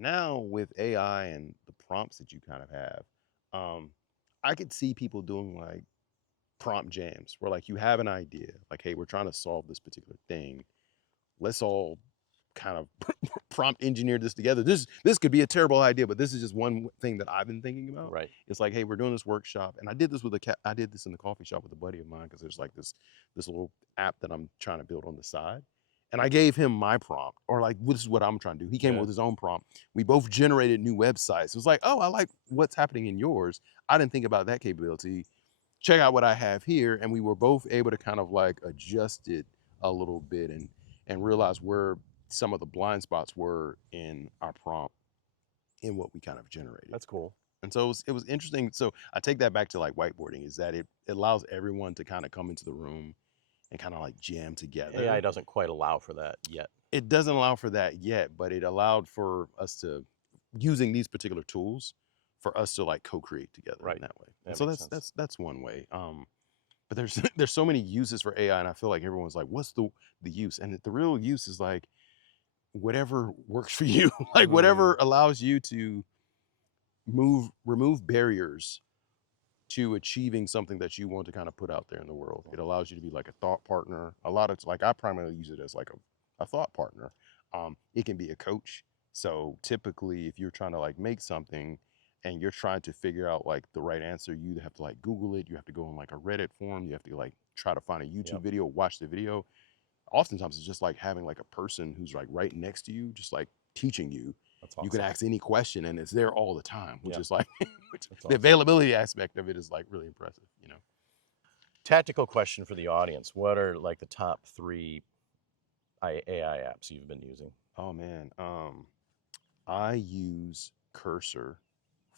now with AI and the prompts that you kind of have, um, I could see people doing like prompt jams where like you have an idea, like, hey, we're trying to solve this particular thing. Let's all kind of prompt engineer this together. This could be a terrible idea, but this is just one thing that I've been thinking about. Right. It's like, hey, we're doing this workshop, and I did this with I did this in the coffee shop with a buddy of mine because there's like this little app that I'm trying to build on the side. And I gave him my prompt, or like, this is what I'm trying to do. He came up Yeah. with his own prompt. We both generated new websites. It was like, oh, I like what's happening in yours. I didn't think about that capability. Check out what I have here. And we were both able to kind of like adjust it a little bit and realize where some of the blind spots were in our prompt in what we kind of generated. That's cool. And so it was interesting. So I take that back to like whiteboarding, is that it allows everyone to kind of come into the room and kind of like jam together. AI doesn't quite allow for that yet. It doesn't allow for that yet, but it allowed for us to, using these particular tools, for us to like co-create together Right. in that way. And That so makes that's sense. that's one way. But there's there's so many uses for AI, and I feel like everyone's like, what's the use? And the real use is like whatever works for you, like Mm, whatever allows you to remove barriers to achieving something that you want to kind of put out there in the world. It allows you to be like a thought partner. A lot of like I primarily use it as like a thought partner. It can be a coach. So typically if you're trying to like make something and you're trying to figure out like the right answer, you either have to like Google it, you have to go on like a Reddit forum, you have to like try to find a YouTube yep. video, watch the video. Oftentimes it's just like having like a person who's like right next to you, just like teaching you. That's You can awesome. ask any question and it's there all the time, which Yeah. is like which, That's the awesome. availability aspect of it is like really impressive, you know. Tactical question for the audience. What are like the top three AI apps you've been using? Oh man, I use Cursor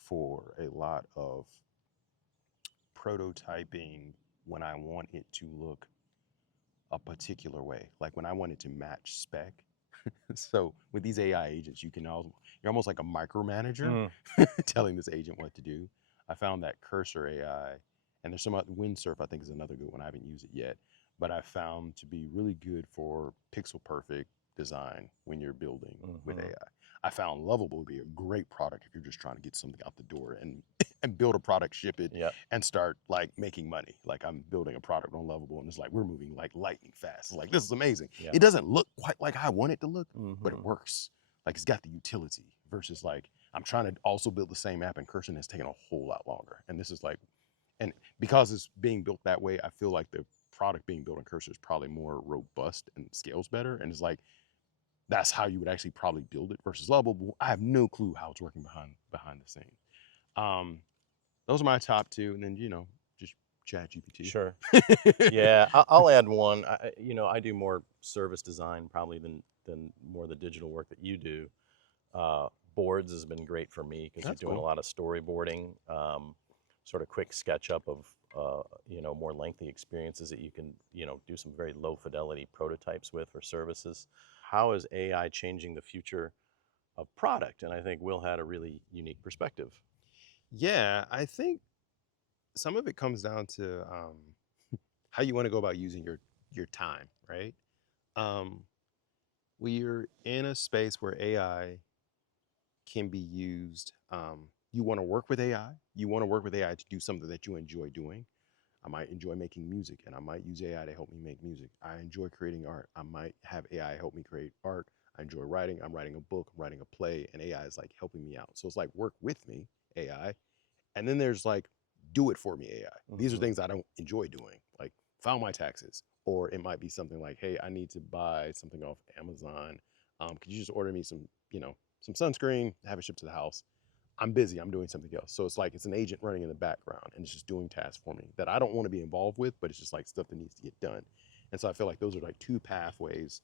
for a lot of prototyping when I want it to look a particular way, like when I want it to match spec. So with these AI agents, you're almost like a micromanager Mm, telling this agent what to do. I found that Cursor AI, and there's some other, Windsurf I think is another good one. I haven't used it yet, but I found to be really good for pixel perfect design when you're building with hmm. AI. I found Lovable would be a great product if you're just trying to get something out the door and and build a product, ship it, Yep. and start like making money. Like I'm building a product on Lovable, and it's like we're moving like lightning fast. It's like this is amazing. Yeah. It doesn't look quite like I want it to look, but it Hmm. works. Like it's got the utility versus like I'm trying to also build the same app and Cursor has taken a whole lot longer. And this is like, and because it's being built that way, I feel like the product being built in Cursor is probably more robust and scales better. And it's like that's how you would actually probably build it versus Lovable. I have no clue how it's working behind the scenes. Um, those are my top two, and then just Chat GPT. Sure. Yeah. I'll add one. I do more service design probably than more the digital work that you do. Uh, Boards has been great for me because you're That's doing a cool. lot of storyboarding, sort of quick sketch up of more lengthy experiences that you can do some very low fidelity prototypes with for services. How is AI changing the future of product? And I think Will had a really unique perspective. Yeah, I think some of it comes down to how you want to go about using your time, right? Um, we're in a space where AI can be used. You want to work with AI. You want to work with AI to do something that you enjoy doing. I might enjoy making music, and I might use AI to help me make music. I enjoy creating art. I might have AI help me create art. I enjoy writing. I'm writing a book. I'm writing a play, and AI is like helping me out. So it's like work with me, AI, and then there's like do it for me, AI. These are Hmm. things I don't enjoy doing, like file my taxes, or it might be something like, hey, I need to buy something off Amazon. Could you just order me some sunscreen, have it shipped to the house? I'm busy. I'm doing something else. So it's like it's an agent running in the background and it's just doing tasks for me that I don't want to be involved with, but it's just like stuff that needs to get done. And so I feel like those are like two pathways.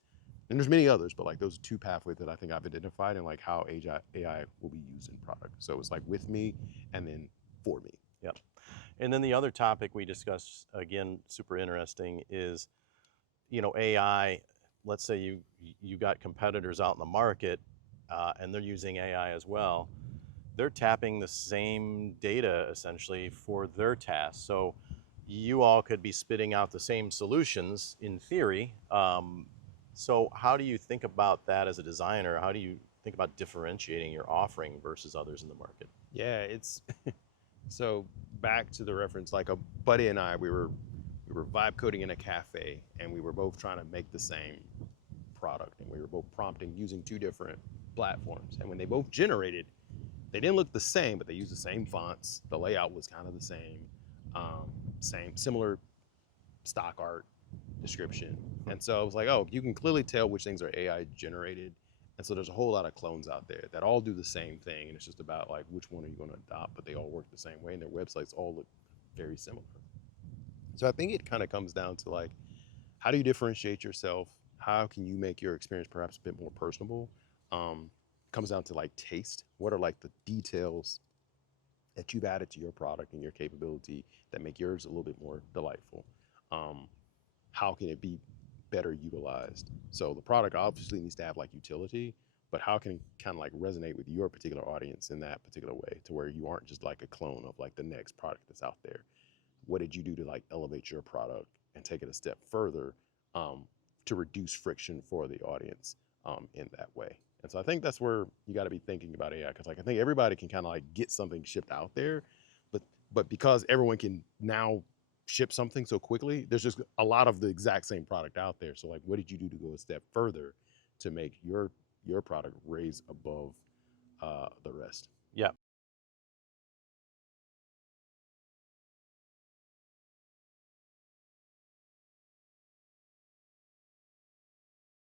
And there's many others, but like those are two pathways that I think I've identified and like how AI will be used in product. So it's like with me and then for me. Yep. And then the other topic we discussed, again, super interesting, is AI. Let's say you got competitors out in the market, and they're using AI as well. They're tapping the same data essentially for their tasks. So you all could be spitting out the same solutions in theory. So how do you think about that as a designer? How do you think about differentiating your offering versus others in the market? Yeah, it's so back to the reference, like a buddy and I, we were vibe coding in a cafe, and we were both trying to make the same product, and we were both prompting using two different platforms. And when they both generated, they didn't look the same, but they used the same fonts. The layout was kind of the same, same similar stock art description. And so I was like, oh, you can clearly tell which things are AI generated. And so there's a whole lot of clones out there that all do the same thing. And it's just about like which one are you going to adopt, but they all work the same way and their websites all look very similar. So I think it kind of comes down to like, how do you differentiate yourself? How can you make your experience perhaps a bit more personable? Comes down to like taste. What are like the details that you've added to your product and your capability that make yours a little bit more delightful? Um, how can it be better utilized? So the product obviously needs to have like utility, but how can it kind of like resonate with your particular audience in that particular way to where you aren't just like a clone of like the next product that's out there? What did you do to like elevate your product and take it a step further, um, to reduce friction for the audience, in that way? And so I think that's where you got to be thinking about AI, because like I think everybody can kind of like get something shipped out there, but because everyone can now ship something so quickly, there's just a lot of the exact same product out there. So like, what did you do to go a step further to make your product raise above the rest? Yeah.